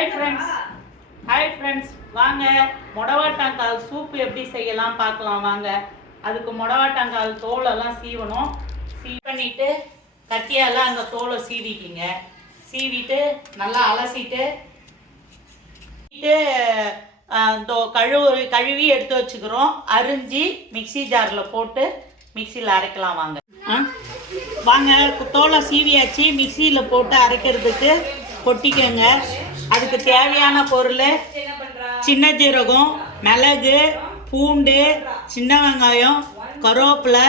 Hi friends வாங்க மொடவாட்டாங்கால் soup எப்படி செய்யலாம் பார்க்கலாம் வாங்க. அதுக்கு மொடவாட்டாங்கால் தோலெல்லாம் சீவணும். பண்ணிவிட்டு கத்தியால் அந்த தோலை சீவிக்கிங்க. சீவிட்டு நல்லா அலசிட்டு கழுவி எடுத்து வச்சுக்கிறோம். அரிஞ்சு மிக்சி ஜாரில் போட்டு மிக்சியில் அரைக்கலாம் வாங்க. வாங்க தோலை சீவியாச்சு. மிக்சியில் போட்டு அரைக்கிறதுக்கு கொட்டிக்கோங்க. அதுக்கு தேவையான பொருள் சின்ன ஜீரகம், மிளகு, பூண்டு, சின்ன வெங்காயம், கருவேப்பிலை,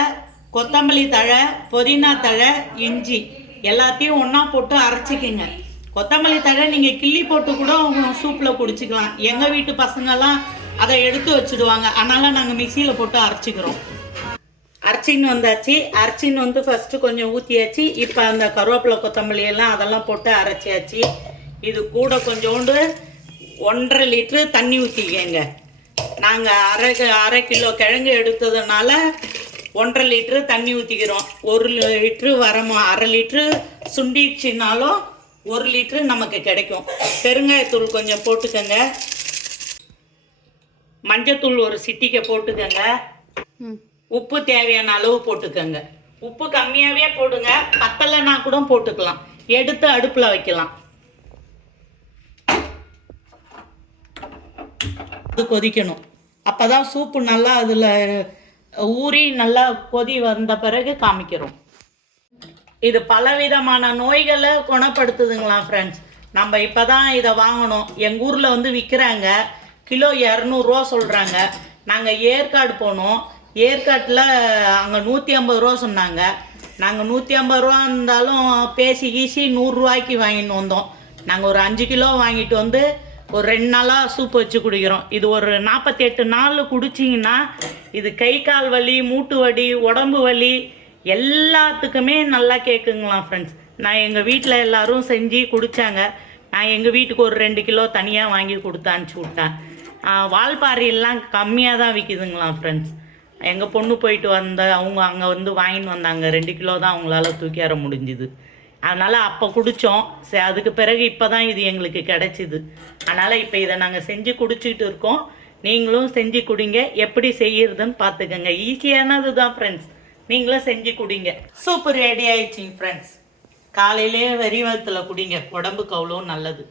கொத்தமல்லி தழை, புதினா தழை, இஞ்சி எல்லாத்தையும் ஒன்றா போட்டு அரைச்சிக்கிங்க. கொத்தமல்லி தழை நீங்கள் கிள்ளி போட்டு கூட சூப்பில் குடிச்சிக்கலாம். எங்கள் வீட்டு பசங்கள்லாம் அதை எடுத்து வச்சுடுவாங்க. அதனால் நாங்கள் மிக்சியில் போட்டு அரைச்சிக்கிறோம். அரைச்சின்னு வந்தாச்சு. அரைச்சின்னு ஃபஸ்ட்டு கொஞ்சம் ஊற்றியாச்சு. இப்போ அந்த கருவேப்பிலை கொத்தமல்லி எல்லாம் அதெல்லாம் போட்டு அரைச்சியாச்சு. இது கூட கொஞ்சோண்டு 1.5 லிட்ரு தண்ணி ஊற்றிக்கங்க. நாங்கள் அரை கிலோ கிழங்கு எடுத்ததுனால 1.5 லிட்ரு தண்ணி ஊற்றிக்கிறோம். 1 லிட்ரு வரமா 1/2 லிட்ரு சுண்டிடுச்சுனாலும் 1 லிட்ரு நமக்கு கிடைக்கும். பெருங்காயத்தூள் கொஞ்சம் போட்டுக்கோங்க. மஞ்சத்தூள் ஒரு சிட்டிக்கை போட்டுக்கோங்க. உப்பு தேவையான அளவு போட்டுக்கோங்க. உப்பு கம்மியாகவே போடுங்க. பத்தலைன்னா கூட போட்டுக்கலாம். எடுத்து அடுப்பில் வைக்கலாம். அது கொதிக்கணும். அப்போ தான் சூப்பு நல்லா அதில் ஊறி நல்லா கொதி வந்த பிறகு காமிக்கிறோம். இது பலவிதமான நோய்களை குணப்படுத்துதுங்களா ஃப்ரெண்ட்ஸ். நம்ம இப்போ தான் இதை வாங்கணும். எங்கள் ஊரில் விற்கிறாங்க. கிலோ 200 ரூபா சொல்கிறாங்க. நாங்கள் ஏற்காடு போனோம். ஏற்காட்டில் அங்கே 150 ரூபா சொன்னாங்க. நாங்கள் 150 ரூபா இருந்தாலும் பேசி கீசி 100 ரூபாய்க்கு வாங்கிட்டு வந்தோம். நாங்கள் ஒரு 5 கிலோ வாங்கிட்டு ஒரு 2 நாளாக சூப்பு வச்சு குடிக்கிறோம். இது ஒரு 48 நாள் குடிச்சிங்கன்னா இது கை கால் வலி, மூட்டு வலி, உடம்பு வலி எல்லாத்துக்குமே நல்லா கேட்குங்களாம் ஃப்ரெண்ட்ஸ். நான் எங்கள் வீட்டில் எல்லோரும் செஞ்சு குடித்தாங்க. நான் எங்கள் வீட்டுக்கு ஒரு 2 கிலோ தனியாக வாங்கி கொடுத்து அனுப்பிச்சி விட்டேன். வால்பாறையெல்லாம் கம்மியாக தான் விற்கிதுங்களாம் ஃப்ரெண்ட்ஸ். எங்கள் பொண்ணு போயிட்டு அவங்க அங்கே வாங்கின்னு வந்தாங்க. 2 கிலோ தான் அவங்களால தூக்கி வர முடிஞ்சுது. அதனால் அப்போ குடித்தோம். சரி, அதுக்கு பிறகு இப்போ தான் இது எங்களுக்கு கிடச்சிது. அதனால் இப்போ இதை நாங்கள் செஞ்சு குடிச்சிக்கிட்டு இருக்கோம். நீங்களும் செஞ்சு குடிங்க. எப்படி செய்யறதுன்னு பார்த்துக்கோங்க. ஈஸியானது தான் ஃப்ரெண்ட்ஸ். நீங்களும் செஞ்சு குடிங்க. சூப்பர் ரெடி ஆயிடுச்சிங்க ஃப்ரெண்ட்ஸ். காலையிலே வெறி வயித்துல குடிங்க. உடம்புக்கு அவ்வளோ நல்லது.